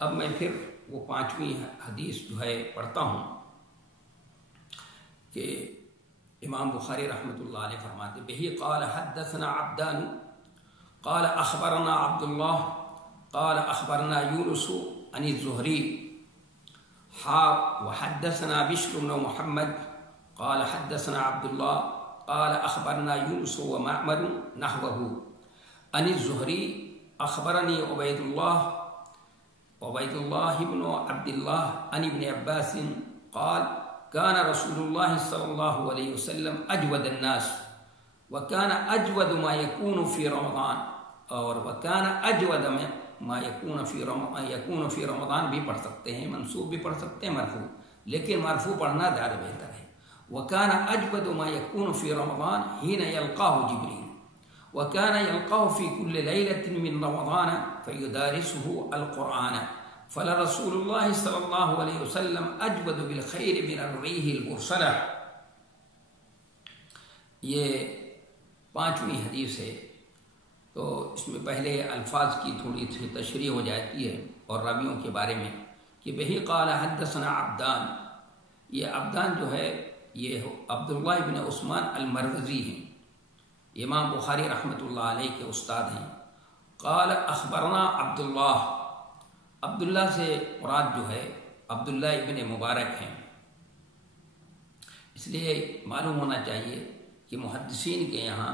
اب میں پھر وہ 5ویں حدیث جو ہے پڑھتا ہوں کہ امام بخاری رحمۃ اللہ علیہ فرماتے بہی قال حدثنا عبدان قال اخبرنا عبد الله قال اخبرنا يونس عن الزهري وحدثنا بشر بن محمد قال حدثنا عبد الله قال اخبرنا يونس ومعمر نحوه عن الزهري اخبرني عبيد الله بن عبد الله عن ابن عباس قال كان رسول الله صلى الله عليه وسلم اجود الناس وكان اجود ما يكون في رمضان اور وكان اجود ما يكون في رمضان بھی پڑھ سکتے ہیں، منصوب بھی پڑھ سکتے ہیں، مرفوع، لیکن مرفوع پڑھنا زیادہ بہتر ہے۔ وكان اجود ما يكون في رمضان حين يلقاه جبريل وكان يلقاه في كل ليلة من رمضان فيدارسه القرآن فلرسول الله صلى الله عليه وسلم اجود بالخير من الريح المرسلة۔ یہ 5ویں حدیث ہے، تو اس میں پہلے الفاظ کی تھوڑی سی تشریح ہو جاتی ہے اور راویوں کے بارے میں کہ بہی قال حدثنا عبدان، یہ عبدان جو ہے یہ عبداللہ بن عثمان المروزی ہیں، امام بخاری رحمۃ اللہ علیہ کے استاد ہیں۔ قال اخبرنا عبداللہ سے مراد جو ہے عبداللہ ابن مبارک ہیں۔ اس لیے معلوم ہونا چاہیے کہ محدثین کے یہاں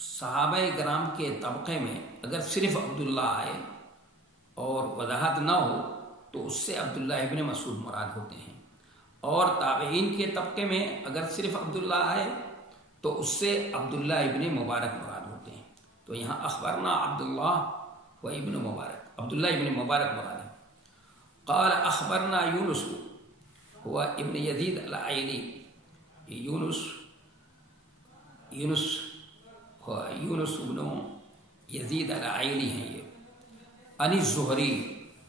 صحابہ کرام کے طبقے میں اگر صرف عبداللہ آئے اور وضاحت نہ ہو تو اس سے عبداللہ ابن مسعود مراد ہوتے ہیں، اور تابعین کے طبقے میں اگر صرف عبداللہ آئے تو اس سے عبداللہ ابن مبارک مراد ہوتے ہیں۔ تو یہاں اخبرنا عبداللہ و ابن مبارک، عبداللہ ابن مبارک مراد ہے۔ قال اخبرنا یونس هو ابن یزید العیلی، یونس ابن یزید العیلی ہیں یہ۔ عن الزہری،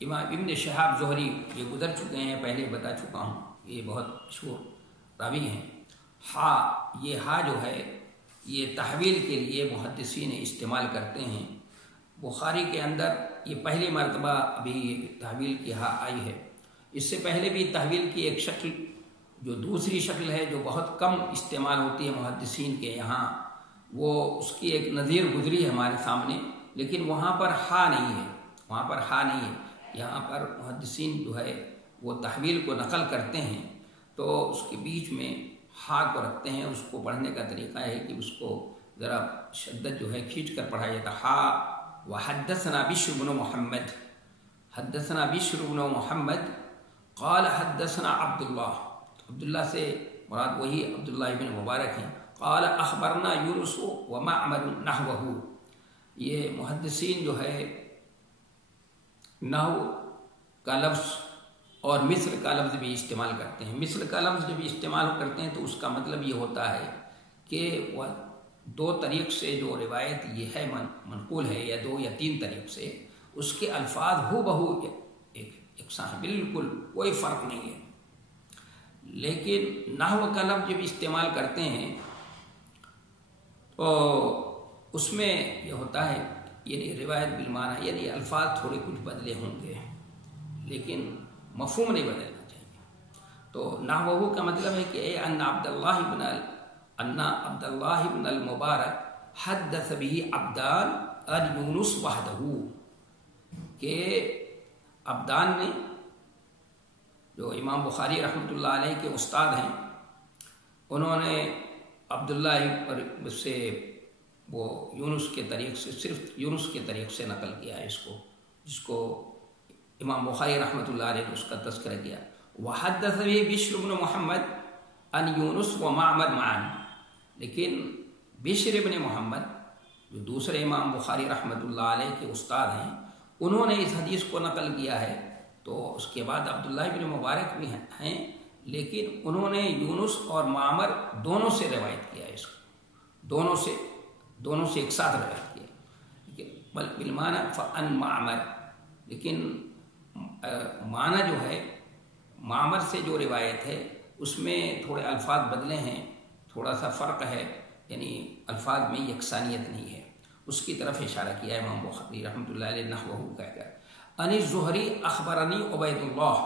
امام ابن شہاب زہری یہ گزر چکے ہیں، پہلے بتا چکا ہوں، یہ بہت مشہور راوی ہیں۔ یہ جو ہے یہ تحویل کے لیے محدثین استعمال کرتے ہیں۔ بخاری کے اندر یہ پہلی مرتبہ ابھی تحویل کی آئی ہے، اس سے پہلے بھی تحویل کی ایک شکل جو دوسری شکل ہے جو بہت کم استعمال ہوتی ہے محدثین کے یہاں، وہ اس کی ایک نظیر گزری ہے ہمارے سامنے، لیکن وہاں پر نہیں ہے، یہاں پر محدثین جو ہے وہ تحویل کو نقل کرتے ہیں تو اس کے بیچ میں کو رکھتے ہیں۔ اس کو پڑھنے کا طریقہ ہے کہ اس کو ذرا شدت جو ہے کھینچ کر پڑھا جاتا۔ وحدثنا بشر بن محمد، حدثنا بشر بن محمد قال حدثنا عبداللہ سے مراد وہی عبداللہ ابن مبارک ہیں۔ قال اخبرنا یونس ومعمر نحوه، یہ محدثین جو ہے نحو کا لفظ اور مثل کا لفظ بھی استعمال کرتے ہیں۔ مثل کا لفظ جب استعمال کرتے ہیں تو اس کا مطلب یہ ہوتا ہے کہ وہ 2 طریق سے جو روایت یہ ہے منقول ہے، یا 2 یا 3 طریق سے، اس کے الفاظ ہو بہو یکساں ہیں، بالکل کوئی فرق نہیں ہے، لیکن نحو کا لفظ جب استعمال کرتے ہیں تو اس میں یہ ہوتا ہے یعنی روایت بالمعنی، یعنی الفاظ تھوڑے کچھ بدلے ہوں گے لیکن مفہوم نہیں بدلنا چاہیے۔ تو نحوہ کا مطلب ہے کہ ان عبداللہ بن المبارک حدث به عبدان عن یونس وحدہ، کہ عبدان نے جو امام بخاری رحمۃ اللہ علیہ کے استاد ہیں، انہوں نے عبداللہ سے وہ یونس کے طریق سے، صرف یونس کے طریق سے نقل کیا ہے اس کو، جس کو امام بخاری رحمۃ اللہ علیہ نے اس کا تذکرہ کیا۔ وحدث به بشر بن محمد عن یونس و معمر معا، لیکن بشر بن محمد جو دوسرے امام بخاری رحمۃ اللہ علیہ کے استاد ہیں، انہوں نے اس حدیث کو نقل کیا ہے۔ تو اس کے بعد عبداللہ بن مبارک بھی ہیں، لیکن انہوں نے یونس اور معمر دونوں سے روایت کیا ہے، اس کو دونوں سے ایک ساتھ روایت کیا، بل بالمعنی فعن معمر، لیکن معنی جو ہے معمر سے جو روایت ہے اس میں تھوڑے الفاظ بدلے ہیں، تھوڑا سا فرق ہے، یعنی الفاظ میں یکسانیت نہیں ہے، اس کی طرف اشارہ کیا ہے امام بخاری رحمۃ اللہ علیہ نحوہ کہہ کر۔ انی الزہری اخبرنی عبید اللہ،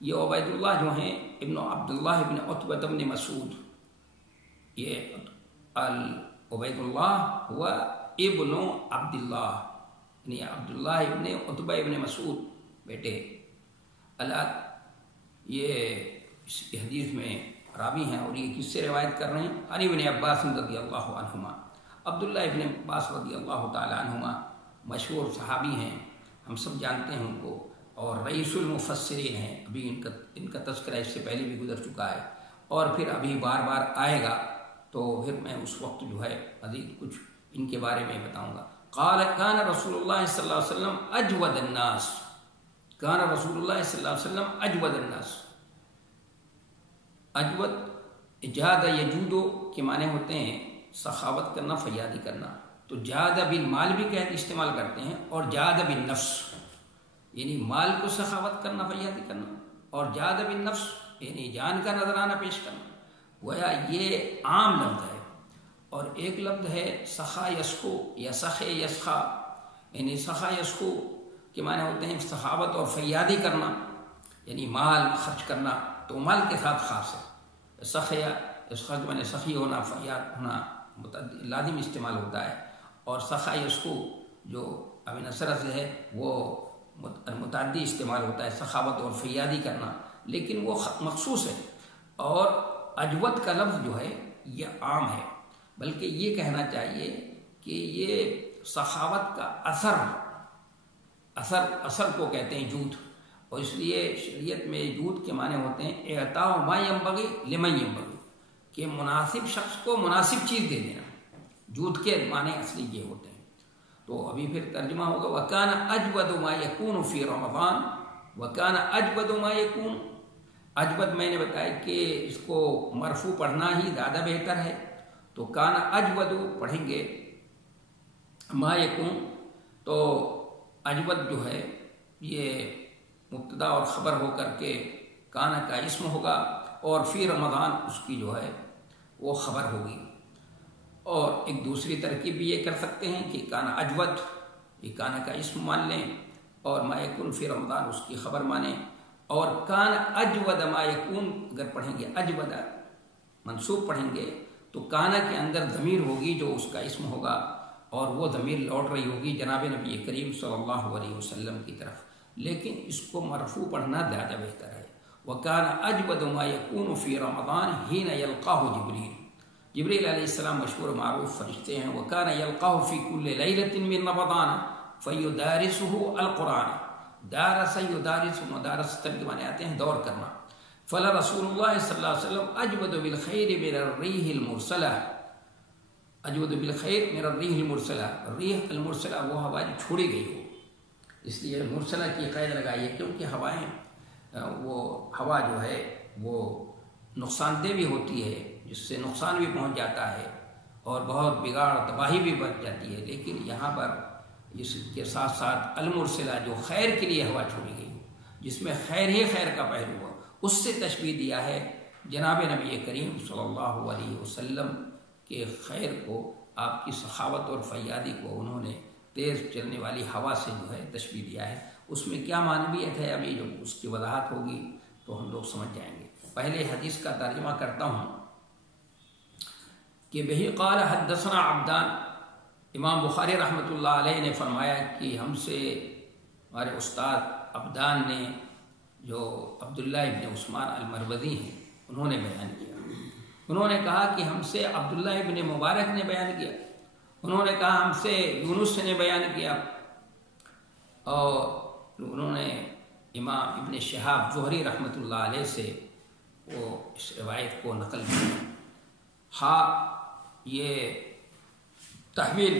یہ عبید اللہ جو ہیں ابن عبداللہ ابن عتبہ ابن مسعود، یہ عبید اللہ ہوا ابن عبداللہ، یعنی عبداللہ ابن عتبہ ابن مسعود بیٹے اللہ، یہ اس حدیث میں راوی ہیں اور یہ کس سے روایت کر رہے ہیں؟ عن ابن عباس رضی اللہ عنہما، عبداللہ ابن عباس رضی اللہ تعالی عنہما مشہور صحابی ہیں، ہم سب جانتے ہیں ان کو، اور رئیس المفسرین ہیں، ابھی ان کا تذکرہ اس سے پہلے بھی گزر چکا ہے اور پھر ابھی بار بار آئے گا، تو پھر میں اس وقت جو ہے مزید کچھ ان کے بارے میں بتاؤں گا۔ قال کان رسول اللہ صلی اللہ علیہ وسلم اجود الناس، کان رسول اللہ صلی اللہ علیہ وسلم اجود الناس، اجود جاد یجودو کے معنی ہوتے ہیں سخاوت کرنا، فیاضی کرنا، تو جاد بالمال بھی استعمال کرتے ہیں، اور جاد بالنفس یعنی مال کو سخاوت کرنا، فیاضی کرنا، اور جاد بالنفس یعنی جان کا نذرانہ پیش کرنا، گویا یہ عام لفظ ہے۔ اور ایک لفظ ہے سخا یسخو یا سخ یسخا، یعنی سخا یسخو کے معنی ہوتے ہیں سخاوت اور فیاضی کرنا، یعنی مال خرچ کرنا، تو مال کے ساتھ خاص ہے۔ سخیا یسخا کے معنی سخی ہونا، فیاض ہونا لازم استعمال ہوتا ہے، اور سخا یسخو جو ابھی نصرہ سے ہے وہ متعدی استعمال ہوتا ہے، سخاوت اور فیاضی کرنا، لیکن وہ مخصوص ہے۔ اور اجود کا لفظ جو ہے یہ عام ہے، بلکہ یہ کہنا چاہیے کہ یہ سخاوت کا اثر کو کہتے ہیں جود، اور اس لیے شریعت میں جود کے معنی ہوتے ہیں اعطاء ما ينبغي لمن ينبغي، کہ مناسب شخص کو مناسب چیز دے دینا، جود کے معنی اصلی یہ ہوتے ہیں۔ تو ابھی پھر ترجمہ ہوگا وَكَانَ أَجْوَدُ مَا يَكُونُ فِي رَمَضَانَ، وَكَانَ أَجْوَدُ مَا يَكُونُ، اجود میں نے بتایا کہ اس کو مرفوع پڑھنا ہی زیادہ بہتر ہے، تو کان اجود پڑھیں گے ما یکون، تو اجود جو ہے یہ مبتدا اور خبر ہو کر کے کانا کا اسم ہوگا، اور فی رمضان اس کی جو ہے وہ خبر ہوگی۔ اور ایک دوسری ترکیب بھی یہ کر سکتے ہیں کہ کانا اجود، یہ کانا کا اسم مان لیں، اور ما یکون فی رمضان اس کی خبر مانیں، اور کان اجود ما یکون اگر پڑھیں گے اجود منصوب پڑھیں گے تو کانا کے اندر ضمیر ہوگی جو اس کا اسم ہوگا، اور وہ ضمیر لوٹ رہی ہوگی جناب نبی کریم صلی اللہ علیہ وسلم کی طرف، لیکن اس کو مرفوع پڑھنا زیادہ بہتر ہے۔ وَكَانَ أَجْوَدُ مَا يَكُونُ فِي رَمَضَانَ حِينَ يَلْقَاهُ جِبْرِيلُ، جبریل علیہ السلام مشہور معروف فرشتے ہیں، وَكَانَ يَلْقَاهُ فِي كُلِّ لَيْلَةٍ مِّن رَمَضَانَ فَيُدَارِسُهُ الْقُرْآنَ، دارس یدارس، مدارس ترجمے آتے ہیں دور کرنا۔ فَلَرَسُولُ اللَّهِ صلی اللہ علیہ وسلم اجود بالخیر من الریح المرسلہ، اجود بالخیر من الریح المرسلہ، ریح المرسلہ وہ ہوا جو چھوڑی گئی ہو، اس لیے مرسلہ کی قید لگائی ہے کیونکہ ہوائیں وہ ہوا جو ہے وہ نقصان دہ بھی ہوتی ہے، جس سے نقصان بھی پہنچ جاتا ہے اور بہت بگاڑ اور تباہی بھی بچ جاتی ہے، لیکن یہاں پر اس کے ساتھ ساتھ المرسلہ جو خیر کے لیے ہوا چھوڑی گئی، جس میں خیر ہی خیر کا پہلو ہو، اس سے تشبیہ دیا ہے جناب نبی کریم صلی اللہ علیہ وسلم کے خیر کو، آپ کی سخاوت اور فیاضی کو انہوں نے تیز چلنے والی ہوا سے جو ہے تشبیہ دیا ہے۔ اس میں کیا معنویت ہے ابھی جو اس کی وضاحت ہوگی تو ہم لوگ سمجھ جائیں گے۔ پہلے حدیث کا ترجمہ کرتا ہوں کہ بہی قال حدثنا عبدان، امام بخاری رحمۃ اللہ علیہ نے فرمایا کہ ہم سے ہمارے استاد عبدان نے، جو عبداللہ ابن عثمان المروزی ہیں، انہوں نے بیان کیا، انہوں نے کہا کہ ہم سے عبداللہ ابن مبارک نے بیان کیا، انہوں نے کہا ہم سے یونس نے بیان کیا، اور انہوں نے امام ابن شہاب زہری رحمۃ اللہ علیہ سے وہ اس روایت کو نقل کیا۔ یہ تحویل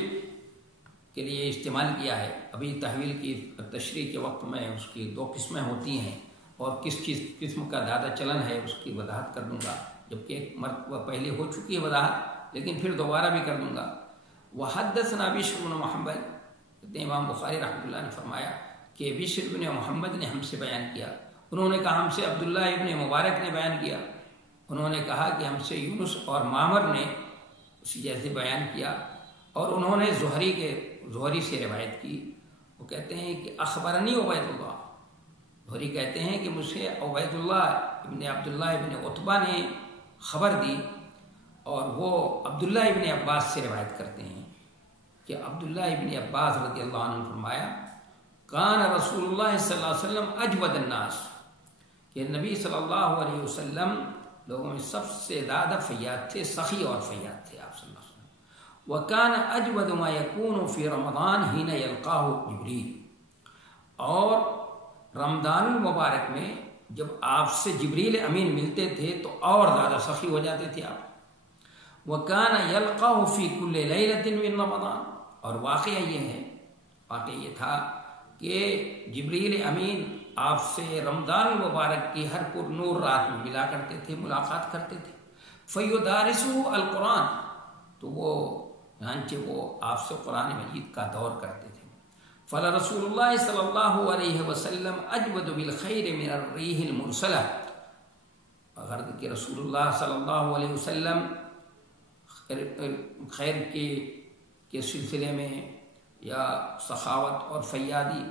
کے لیے استعمال کیا ہے، ابھی تحویل کی تشریح کے وقت میں اس کی دو قسمیں ہوتی ہیں، اور کس قسم کا زیادہ چلن ہے اس کی وضاحت کر دوں گا، جبکہ ایک مرتبہ پہلے ہو چکی ہے وضاحت، لیکن پھر دوبارہ بھی کر دوں گا۔ وحدثنا بشر بن محمد، امام بخاری رحمۃ اللہ نے فرمایا کہ بشر بن محمد نے ہم سے بیان کیا، انہوں نے کہا ہم سے عبداللہ ابن مبارک نے بیان کیا، انہوں نے کہا کہ ہم سے یونس اور معمر نے اسی جیسے بیان کیا، اور انہوں نے زہری سے روایت کی، وہ کہتے ہیں کہ اخبرنی عبید اللہ، زہری کہتے ہیں کہ مجھے عبید اللہ ابن عبداللہ ابن عتبہ نے خبر دی، اور وہ عبداللہ ابن عباس سے روایت کرتے ہیں کہ عبداللہ ابن عباس رضی اللہ عنہ نے فرمایا کان رسول اللہ صلی اللہ علیہ وسلم اجود الناس، کہ نبی صلی اللہ علیہ وسلم لوگوں میں سب سے زیادہ فیاض تھے، سخی اور فیاض تھے آپ صلی اللہ علیہ وسلم۔ وَكَانَ أَجْوَدُ مَا يَكُونُ فِي رَمَضَانَ حِينَ يَلْقَاهُ جِبْرِيلُ، اور رمضان المبارک میں جب آپ سے جبریل امین ملتے تھے تو اور زیادہ سخی ہو جاتے تھے آپ۔ وَكَانَ يَلْقَاهُ فِي كُلِّ لَيْلَةٍ مِّن رَمَضَانَ، اور واقعہ یہ تھا کہ جبریل امین آپ سے رمضان المبارک کی ہر پر نور رات میں ملا کرتے تھے، ملاقات کرتے تھے۔ فَيُدَارِسُهُ القرآن، تو وہ آپ سے قرآن مجید کا دور کرتے تھے۔ فَلَرَسُولُ اللَّهِ صلی اللہ علیہ وسلم اجود بالخیر من الريح المرسلہ، اگر کہ رسول اللہ صلی اللہ علیہ وسلم خیر کے سلسلے میں یا سخاوت اور فیاضی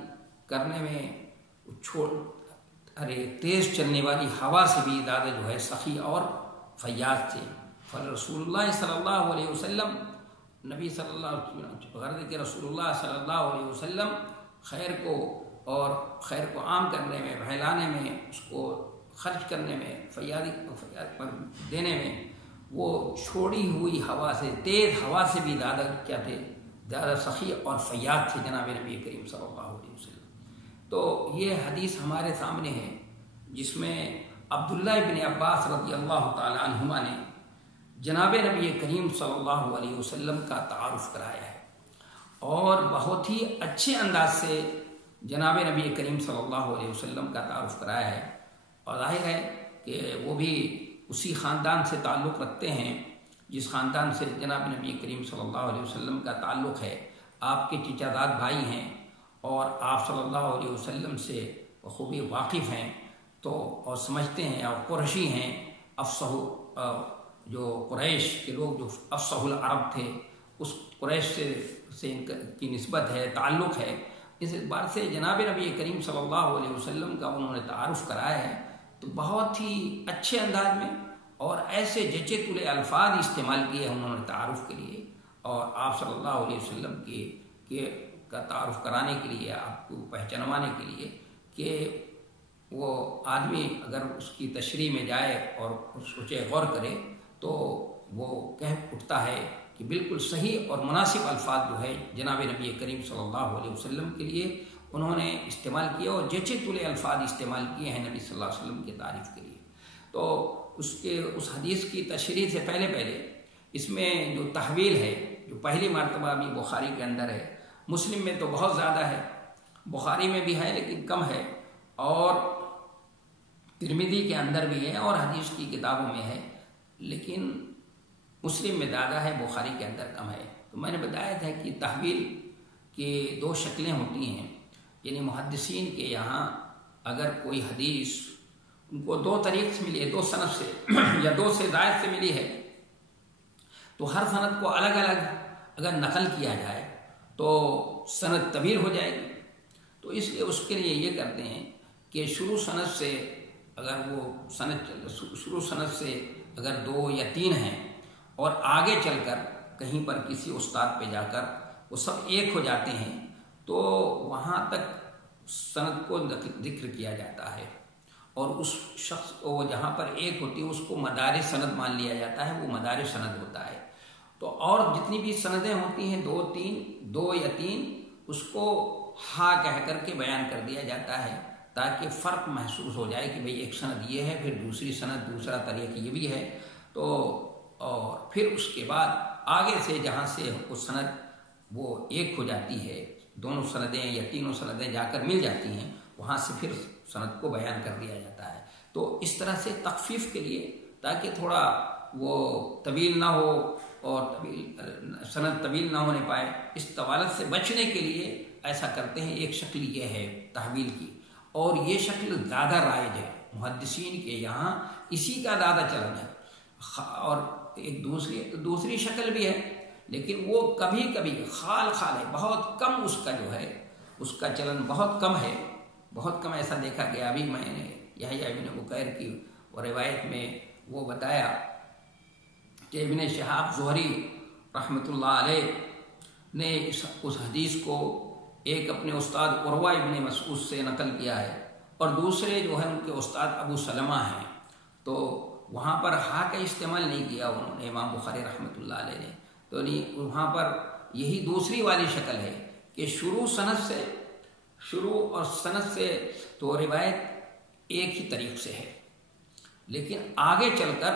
کرنے میں تیز چلنے والی ہوا سے بھی زیادہ جو ہے سخی اور فیاض تھے۔ رسول اللہ صلی اللہ علیہ وسلم، نبی صلی اللہ علیہ وسلم، غرض کہ رسول اللہ صلی اللہ علیہ وسلم خیر کو عام کرنے میں، پھیلانے میں، اس کو خرچ کرنے میں، فیاضی پر دینے میں، وہ چھوڑی ہوئی ہوا سے، تیز ہوا سے بھی زیادہ کیا تھے، زیادہ سخی اور فیاض تھے جناب نبی کریم صلی اللہ علیہ وسلم۔ تو یہ حدیث ہمارے سامنے ہے جس میں عبداللہ ابن عباس رضی اللہ تعالی عنہما نے جناب نبی کریم صلی اللہ علیہ وسلم کا تعارف کرایا ہے، اور بہت ہی اچھے انداز سے جناب نبی کریم صلی اللہ علیہ وسلم کا تعارف کرایا ہے، اور ظاہر ہے کہ وہ بھی اسی خاندان سے تعلق رکھتے ہیں جس خاندان سے جناب نبی کریم صلی اللہ علیہ وسلم کا تعلق ہے۔ آپ کے چچا زاد بھائی ہیں اور آپ صلی اللہ علیہ وسلم سے بخوبی واقف ہیں، تو اور سمجھتے ہیں، اور قریشی ہیں، افصح جو قریش کے لوگ جو افصح العرب تھے، اس قریش سے ان کی نسبت ہے، تعلق ہے۔ اس اعتبار سے جناب نبی کریم صلی اللہ علیہ وسلم کا انہوں نے تعارف کرایا ہے، تو بہت ہی اچھے انداز میں اور ایسے جچے تلے الفاظ استعمال کیے ہیں انہوں نے تعارف کے لیے، اور آپ صلی اللہ علیہ وسلم کا تعارف کرانے کے لیے، آپ کو پہچانوانے کے لیے کہ وہ آدمی اگر اس کی تشریح میں جائے اور سوچے، غور کرے، تو وہ کہہ اٹھتا ہے کہ بالکل صحیح اور مناسب الفاظ جو ہے جناب نبی کریم صلی اللہ علیہ وسلم کے لیے انہوں نے استعمال کیا، اور جچے تلے الفاظ استعمال کیے ہیں نبی صلی اللہ علیہ وسلم کی تعریف کے لیے۔ تو اس حدیث کی تشریح سے پہلے اس میں جو تحویل ہے، جو پہلی مرتبہ بھی بخاری کے اندر ہے، مسلم میں تو بہت زیادہ ہے، بخاری میں بھی ہے لیکن کم ہے، اور ترمذی کے اندر بھی ہے، اور حدیث کی کتابوں میں ہے، لیکن مسلم میں زیادہ ہے، بخاری کے اندر کم ہے۔ تو میں نے بتایا تھا کہ تحویل کی دو شکلیں ہوتی ہیں، یعنی محدثین کے یہاں اگر کوئی حدیث ان کو دو طریق سے ملی ہے، دو سند سے یا دو سے زائد سے ملی ہے، تو ہر سند کو الگ الگ اگر نقل کیا جائے تو سند طویل ہو جائے گی، تو اس لیے اس کے لیے یہ کرتے ہیں کہ شروع سند سے اگر دو یا تین ہیں اور آگے چل کر کہیں پر کسی استاد پہ جا کر وہ سب ایک ہو جاتے ہیں، تو وہاں تک سند کو ذکر کیا جاتا ہے، اور اس شخص کو جہاں پر ایک ہوتی ہے اس کو مدار سند مان لیا جاتا ہے، وہ مدار سند ہوتا ہے۔ تو اور جتنی بھی سندیں ہوتی ہیں دو یا تین، اس کو ہاں کہہ کر کے بیان کر دیا جاتا ہے تاکہ فرق محسوس ہو جائے کہ بھئی ایک سند یہ ہے، پھر دوسری سند، دوسرا طریق یہ بھی ہے، تو اور پھر اس کے بعد آگے سے جہاں سے وہ سند وہ ایک ہو جاتی ہے، دونوں سندیں یا تینوں سندیں جا کر مل جاتی ہیں، وہاں سے پھر سند کو بیان کر دیا جاتا ہے۔ تو اس طرح سے تخفیف کے لیے، تاکہ تھوڑا وہ طویل نہ ہو اور سند طویل نہ ہونے پائے، اس طوالت سے بچنے کے لیے ایسا کرتے ہیں۔ ایک شکل یہ ہے تحویل کی، اور یہ شکل زیادہ رائج ہے محدثین کے یہاں، اسی کا زیادہ چلن ہے۔ اور ایک دوسری شکل بھی ہے، لیکن وہ کبھی کبھی خال ہے، بہت کم اس کا جو ہے اس کا چلن بہت کم ہے، بہت کم ایسا دیکھا گیا۔ ابھی میں نے یحییٰ ابن بکیر کی روایت میں وہ بتایا کہ ابن شہاب زہری رحمۃ اللہ علیہ نے اس حدیث کو ایک اپنے استاد عروہ ابن مسعود سے نقل کیا ہے، اور دوسرے جو ہیں ان کے استاد ابو سلمہ ہیں، تو وہاں پر ہا کا استعمال نہیں کیا انہوں نے، امام بخاری رحمۃ اللہ علیہ نے، تو وہاں پر یہی دوسری والی شکل ہے کہ شروع اور سند سے تو روایت ایک ہی طریق سے ہے، لیکن آگے چل کر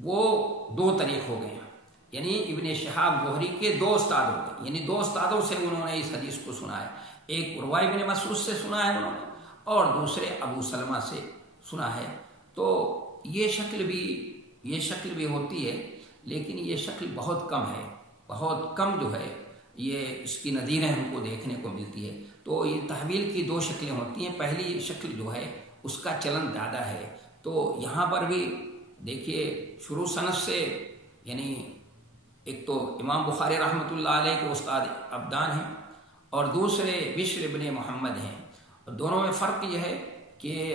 وہ دو طریق ہو گئے ہیں، یعنی ابن شہاب زہری کے دو استاد ہو گئے، یعنی دو استادوں سے انہوں نے اس حدیث کو سنا ہے، ایک عروہ ابن مسعود سے سنا ہے انہوں نے، اور دوسرے ابو سلمہ سے سنا ہے۔ تو یہ شکل بھی ہوتی ہے، لیکن یہ شکل بہت کم ہے، بہت کم جو ہے یہ اس کی نظیریں ہم کو دیکھنے کو ملتی ہے۔ تو یہ تحویل کی دو شکلیں ہوتی ہیں، پہلی شکل جو ہے اس کا چلن زیادہ ہے، تو یہاں پر بھی دیکھیے شروع سند سے، یعنی ایک تو امام بخاری رحمۃ اللہ علیہ کے استاد عبدان ہیں اور دوسرے بشر ابن محمد ہیں، اور دونوں میں فرق یہ ہے کہ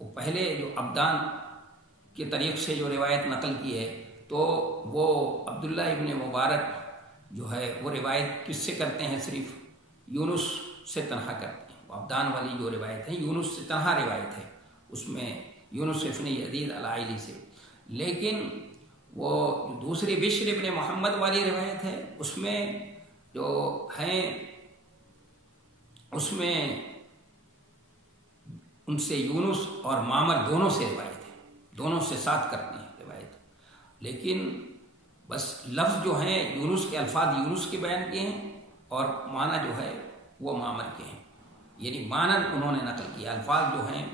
وہ پہلے جو عبدان کے طریق سے جو روایت نقل کی ہے تو وہ عبداللہ ابن مبارک جو ہے وہ روایت کس سے کرتے ہیں؟ صرف یونس سے تنہا کرتے ہیں۔ وہ عبدان والی جو روایت ہے یونس سے تنہا روایت ہے، اس میں یونس ابن یزید الائلی سے، لیکن وہ دوسری بشر ابن محمد والی روایت ہے اس میں جو ہیں اس میں ان سے یونس اور معمر دونوں سے روایت ہے، دونوں سے ساتھ کرتے ہیں روایت، لیکن بس لفظ جو ہیں یونس کے الفاظ یونس کے بیان کیے ہیں اور معنی جو ہے وہ معمر کے ہیں، یعنی مانند انہوں نے نقل کیا، الفاظ جو ہیں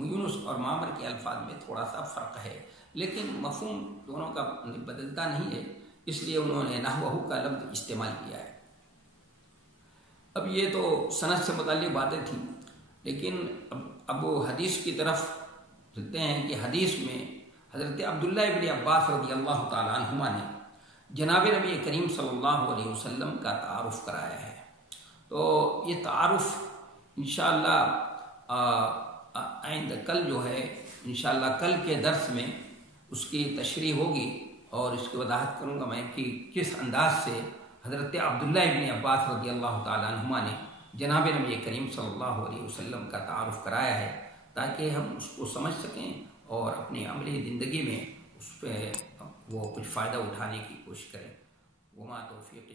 یونس اور معمر کے الفاظ میں تھوڑا سا فرق ہے، لیکن مفہوم دونوں کا بدلتا نہیں ہے، اس لیے انہوں نے نحوہ کا لفظ استعمال کیا ہے۔ اب یہ تو سند سے متعلق باتیں تھیں، لیکن اب حدیث کی طرف چلتے ہیں کہ حدیث میں حضرت عبداللہ ابن عباس رضی اللہ تعالیٰ عنہما نے جناب نبی کریم صلی اللہ علیہ وسلم کا تعارف کرایا ہے، تو یہ تعارف انشاءاللہ آئندہ کل جو ہے انشاءاللہ کل کے درس میں اس کی تشریح ہوگی، اور اس کی وضاحت کروں گا میں کہ کس انداز سے حضرت عبداللہ ابن عباس رضی اللہ تعالیٰ عنہما نے جناب نبی کریم صلی اللہ علیہ وسلم کا تعارف کرایا ہے، تاکہ ہم اس کو سمجھ سکیں اور اپنی عملی زندگی میں اس پہ وہ کچھ فائدہ اٹھانے کی کوشش کریں۔ وما توفیقی